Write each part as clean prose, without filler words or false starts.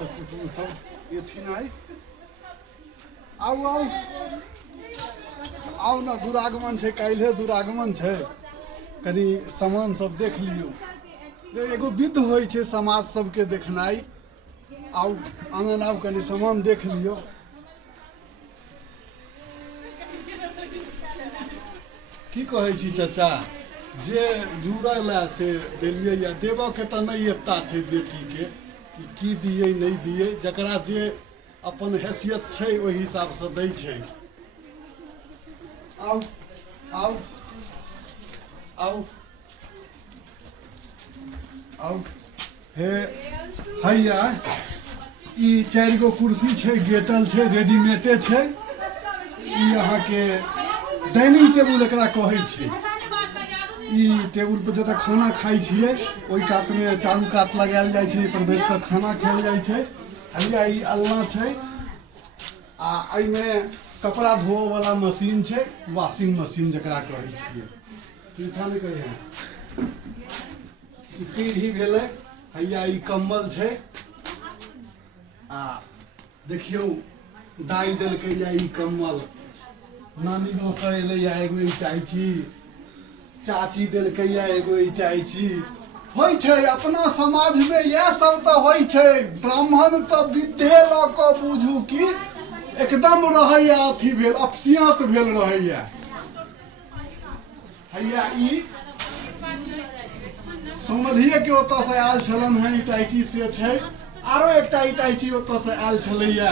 कर कुटुम सब एथिन आई। आउ आउ आउ ना, दुरागमन छै, काल्हे दुरागमन छै, कनी सामान सब देख लियौ। एगो विध होइ छै समाज सबके देखनाइ। आउ आंगन आउ, कनी सामान देख लियौ। की कहै छी चाचा, जे जुड़ल है से देलियै या, देबऽके तऽ नहि एकता छै बेटीके, की दियै नहि दियै, जकरा जे अपन हैसियत छै ओहि हिसाबसँ दै छै। आउ आउ आउ आउ हे हैया, ई 4 गो कुर्सी छै, गेटल छै, रेडीमेडे छै। ई अहाँके डाइनिंग टेबुल एकरा कहै छै। ई टेबुल पर जतऽ खाना खाइ छियै ओहि कातमे चारू कात लगायल जाइ छै, एहिपर बैस कऽ खाना खायल जाइ छै। हैया ई अलना छै, आ एहिमे कपड़ा धोअवला मशीन छै, वॉशिंग मशीन जकरा कहै छियै। पीछा नहि कहिए। ई पीढ़ी भेलै। हैया ई कम्बल छै, आ देखियौ दाइ देलकै या ई कम्बल, नानी गाँवसँ एलैया एगो इटाइची, चाची देलकै या एगो इटाइची। होइ छै अपना समाजमे इएह सब तऽ होइ छै। ब्राह्मण तऽ विद्धे लऽ कऽ बुझू कि एकदम रहैया अथी भेल, अपसियात भेल रहैया। हैया ई समधिएके ओतऽसँ आयल छलन हैं, इटाइची से छै। आरो एकटा इटाइची ओतऽसँ आयल छलैया।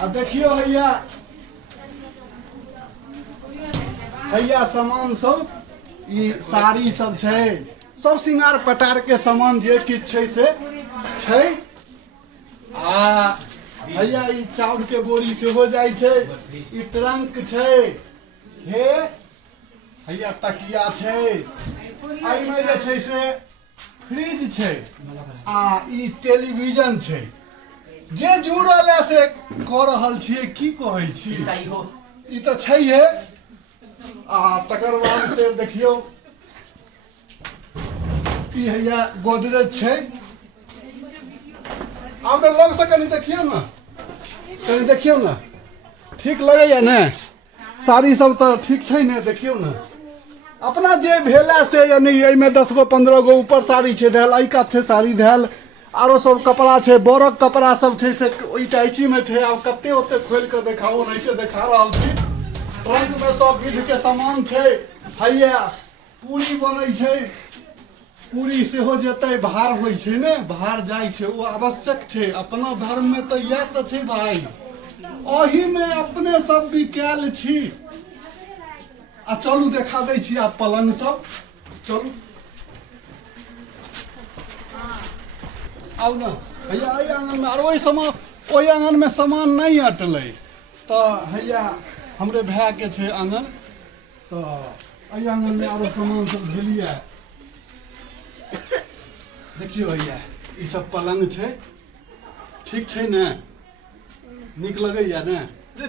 आ देखियौ हैया हैया सामान सब, ई साड़ी सब छै, सब श्रृंगार पटार के सामान जे किछु छै से छै। आ हैया ई चाउर के बोरी सेहो जाइ छै। ई ट्रंक छै, हे हैया तकिया छै, एहिमे जे छै से फ्रिज छै, आ ई टेलीविजन छै। जे जुड़ल है से कऽ रहल छियै, की कहै छी, ई तऽ छैहे। आ तकर बाद से देखियौ ई हैया गोदरेज छै। आब तऽ लग से कनी देखियौ ने, कनी देखियौ ने, ठीक लगैया ने? साड़ी सब तऽ ठीक छै ने? देखियौ ने अपना जे भेला से, यानी एहिमे 10 गो 15 गो ऊपर साड़ी छै धैल, एहि कात छै साड़ी धैल, आरो सब कपड़ा छै, बड़क कपड़ा सब छै से ओहि टाइचीमे छै। आब कते ओते खोलि कऽ देखाओ, नहीं देखा रहल छी। ट्रंक में सब विध के सामान छै। हैया पूरी बनै छै, पूरी सेहो जेतै, भार होइ छै ने, भार जाइ छै, ओ आवश्यक छै। अपना धर्म में तऽ इएह तऽ छै भाई, ओही में अपने सब बिकायल छी। आ चलू देखा दै छी आब पलंग सब, चलू आउ ने। हैया एहि आंगनमे, आर ओहि आंगनमे सामान नहीं अटलै, तऽ हैया हमरे भाय के छै आंगन, तो एहि आंगन में आरो सामान सब भेलिए। देखियो हैया ई सब पलंग छै, ठीक छै ने? नीक लगैया ने?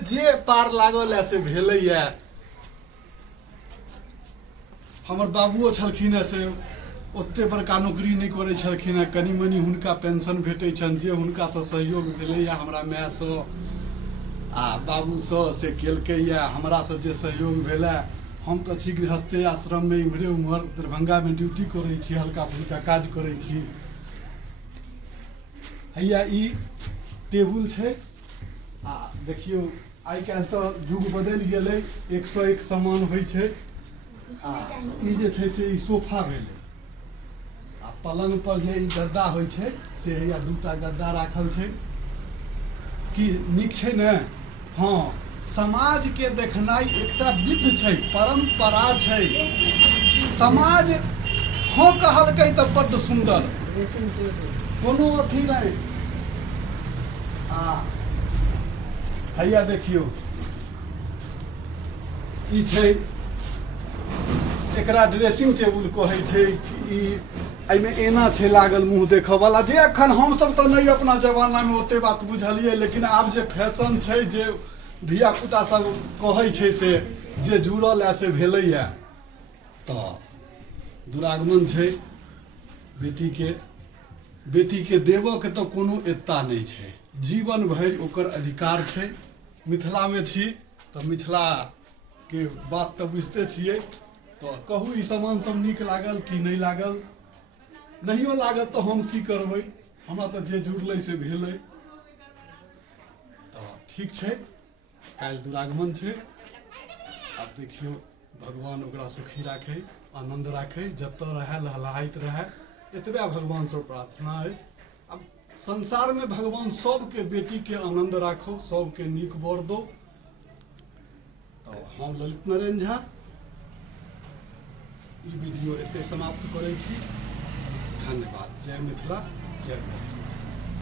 जे पार लागल है से भेलैया। हमर बाबुओ छलखिन है से ओते बड़का नौकरी नहीं करै छलखिन है, कनी मनी हुनका पेंशन भेटै छनि, जे हुनकासँ सहयोग भेलैया हमरा मायसँ आ बाबूसँ से केलकैया। हमरासँ जे सहयोग भेलै, हम तऽ छी गृहस्थे आश्रममे, इम्हरे उम्हर दरभंगामे ड्यूटी करै छी, हल्का फुल्का काज करै छी। हैया ई टेबुल छै, आ देखियौ आइ काल्हि तऽ युग बदलि गेलै, 101 सामान होइ छै। आ ई जे छै से ई सोफा भेलै। आ पलंग पर जे ई गद्दा होइ छै से हैया 2टा गद्दा राखल छै। की नीक छै ने? हाँ, समाज के देखनाइ एकटा विध छै, परंपरा छै। समाज हाँ कहलकै तऽ बड्ड सुंदर, कोनो अथी नहीं। आ हैया देखियौ ई छै, एकरा ड्रेसिंग टेबुल कहै छै। ई एहिमे एना छै लागल मुंह देखऽ वाला, जे एखन हमसब तऽ नहीं अपना जमाना में ओते बात बुझलियै, लेकिन आब जे फैशन छै, जे धिया पुता सब कहै छै, से जे जुड़ल है से भेलैया। तऽ दुरागमन छै बेटी के, बेटी के देवऽ के तो कोनो एता नहीं छै, जीवन भरि ओकर अधिकार छै। मिथिला में छी तो मिथिला के बात तो बुझते छियै, तो कहू ई सामान सब नीक लागल कि नहीं लागल, नहियो लागत तो हम की करबै, हमरा तो जे जुड़लै से भेलै। तो ठीक छै, काल्हि दुरागमन छै, आब देखियो भगवान ओकरा सुखी राखे, आनंद राखे, जतऽ रहे लहलहाइत रहे, एतबे भगवान से प्रार्थना है। अब संसार में भगवान सबके बेटी के आनंद राखो, सबके नीक बर दो। तो हम ललित नारायण झा ई वीडियो एते समाप्त करै छी। धन्यवाद। जय मिथिला, जय मैथिली।